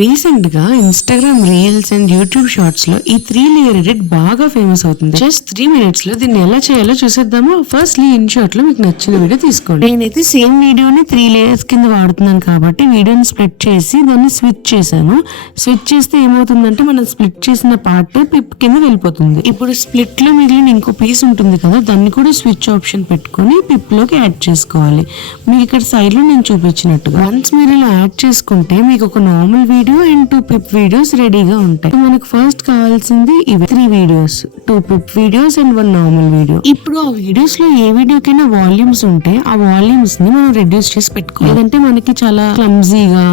Recent గా Instagram reels and YouTube shorts లో ఈ 3 లేయర్ ఎడిట్ బాగా ఫేమస్ అవుతుంది. జస్ట్ 3 minutes లో దీన్ని ఎలా చేయాలో చూసేద్దాము. ఫస్ట్లీ ఇన్ షార్ట్ లో మీకు నచ్చిన వీడియో తీసుకోండి. నేనైతే సేమ్ వీడియోని 3 లేయర్స్ కింద వాడుతున్నాను కాబట్టి వీడియోని స్ప్లిట్ చేసి దాన్ని స్విచ్ చేశాను. స్విచ్ చేస్తే ఏమవుతుందంటే మనం స్ప్లిట్ చేసిన పార్ట్ పిప్ కింద వెళ్ళిపోతుంది. ఇప్పుడు స్ప్లిట్ లో మిగిలిన ఇంకో పీస్ ఉంటుంది కదా, దాన్ని కూడా స్విచ్ ఆప్షన్ పెట్టుకొని పిప్ లోకి యాడ్ చేసుకోవాలి. మీకు ఇక్కడ సైడ్ లో నేను చూపించినట్టుగా వన్స్ మీరు ఇలా యాడ్ చేసుకుంటే మీకు ఒక normal video and 2 pip videos రెడీగా ఉంటాయి. మనకు ఫస్ట్ కావాల్సింది ఇవి 3 videos, 2 pip videos and 1 normal video. ఇప్పుడు ఆ వీడియోస్ లో ఏ వీడియోకైనా వాల్యూమ్స్ ఉంటే ఆ వాల్యూమ్స్ ని మనం రెడ్యూస్ చేసి పెట్టుకోవాలి. లేదంటే మనకి చాలా క్లమ్జీగా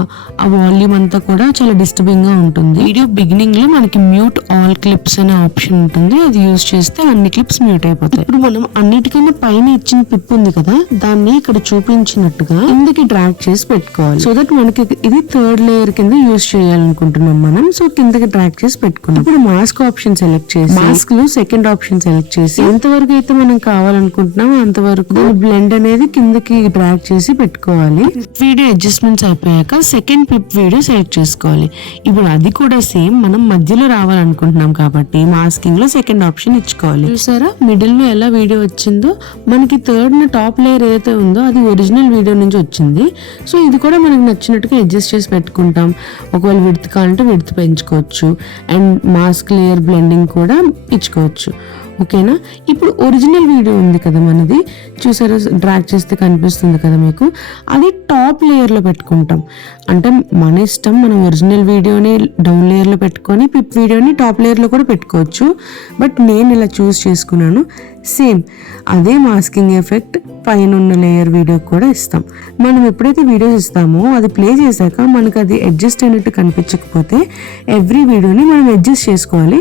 ఆ వాల్యూమ్ అంతా కూడా చాలా డిస్టర్బింగ్ గా ఉంటుంది. వీడియో బిగినింగ్ లో మనకి మ్యూట్ ఆల్ క్లిప్స్ అనే ఆప్షన్ ఉంటుంది. అది యూజ్ చేస్తే అన్ని క్లిప్స్ మ్యూట్ అయిపోతాయి. ఇప్పుడు మనం అన్నిటికన్నా పైన ఇచ్చిన పిప్ ఉంది కదా, దాన్ని ఇక్కడ చూపించినట్టుగా కిందకి డ్రాగ్ చేసి పెట్టుకోవాలి. సో దట్ మనకి ఇది 3rd లేయర్ కింద యూజ్ చేయాలనుకుంటున్నాం మనం. సో కిందకి డ్రాగ్ చేసి పెట్టుకున్నాం. ఇప్పుడు మాస్క్ ఆప్షన్ సెలెక్ట్ చేసి మాస్క్ లో సెకండ్ ఆప్షన్ సెలెక్ట్ చేసి ఎంతవరకు అయితే మనం కావాలనుకుంటున్నామో అంతవరకు బ్లెండ్ అనేది కిందకి డ్రాగ్ చేసి పెట్టుకోవాలి. వీడియో అడ్జస్ట్మెంట్స్ అయిపోయాక సెకండ్ పిప్ వీడియో సెలెక్ట్ చేసుకోవాలి. ఇప్పుడు అది కూడా సేమ్ మనం మధ్యలో రావాలనుకుంటున్నాం కాబట్టి మాస్కింగ్ లో సెకండ్ ఆప్షన్ ఇచ్చుకోవాలి. చూసారా మిడిల్ లో ఎలా వీడియో వచ్చిందో, మనకి 3rd టాప్ లేయర్ ఏదైతే ఉందో అది ఒరిజినల్ వీడియో నుంచి వచ్చింది. సో ఇది కూడా మనకు నచ్చినట్టుగా అడ్జస్ట్ చేసి పెట్టుకుంటాం. ఒకవేళ విడ్త్ కావాలంటే విడ్త్ పెంచుకోవచ్చు అండ్ మాస్క్ లేయర్ బ్లెండింగ్ కూడా ఇచ్చుకోవచ్చు. ఓకేనా. ఇప్పుడు ఒరిజినల్ వీడియో ఉంది కదా మనది, చూసారా డ్రాగ్ చేస్తే కనిపిస్తుంది కదా మీకు, అది టాప్ లేయర్ లో పెట్టుకుంటాం. అంటే మన ఇష్టం, మనం ఒరిజినల్ వీడియోని డౌన్ లేయర్ లో పెట్టుకొని పిప్ వీడియోని టాప్ లేయర్ లో కూడా పెట్టుకోవచ్చు. బట్ నేను ఇలా చూస్ చేసుకున్నాను. సేమ్ అదే మాస్కింగ్ ఎఫెక్ట్ పైన ఉన్న లేయర్ వీడియో కూడా ఇస్తాం. మనం ఎప్పుడైతే వీడియోస్ ఇస్తామో అది ప్లే చేశాక మనకు అది అడ్జస్ట్ అయినట్టు కనిపించకపోతే ఎవ్రీ వీడియోని మనం అడ్జస్ట్ చేసుకోవాలి.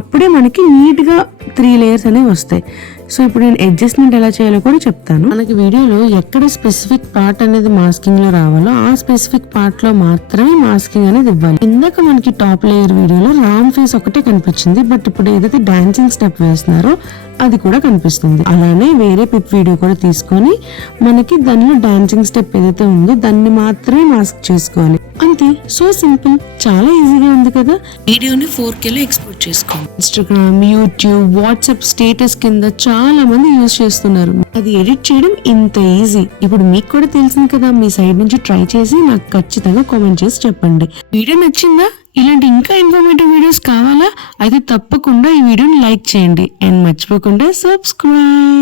అప్పుడే మనకి నీట్గా 3 లేయర్స్ అనేవి వస్తాయి. సో ఇప్పుడు నేను అడ్జస్ట్మెంట్ ఎలా చేయాలో కూడా చెప్తాను. మనకి వీడియోలో ఎక్కడ స్పెసిఫిక్ పార్ట్ అనేది మాస్కింగ్ లో రావాలో ఆ స్పెసిఫిక్ పార్ట్ లో మాత్రమే మాస్కింగ్ అనేది ఇవ్వాలి. ఇందాక మనకి టాప్ లేయర్ వీడియోలో రామ్ ఫేస్ ఒకటే కనిపించింది, బట్ ఇప్పుడు ఏదైతే డాన్సింగ్ స్టెప్ వేస్తున్నారో అది కూడా కనిపిస్తుంది. అలానే వేరే పిప్ వీడియో కూడా తీసుకొని మనకి దానిలో డాన్సింగ్ స్టెప్ ఏదైతే ఉందో దాన్ని మాత్రమే మాస్క్ చేసుకోవాలి. అంతే. సో సింపుల్, చాలా ఈజీగా ఉంది కదా. వీడియోని 4K లో ఎక్స్పోర్ట్ చేసుకోండి. ఇన్స్టాగ్రామ్, యూట్యూబ్, వాట్సాప్ స్టేటస్ కింద చాలా మంది యూజ్ చేస్తున్నారు. అది ఎడిట్ చేయడం ఇంత ఈజీ. ఇప్పుడు మీకు కూడా తెలిసింది కదా, మీ సైడ్ నుంచి ట్రై చేసి నాకు ఖచ్చితంగా కామెంట్ చేసి చెప్పండి. వీడియో నచ్చిందా? ఇలాంటి ఇంకా ఇన్ఫర్మేటివ్ వీడియోస్ కావాలా? అయితే తప్పకుండా ఈ వీడియోని లైక్ చేయండి అండ్ మర్చిపోకుండా సబ్స్క్రైబ్.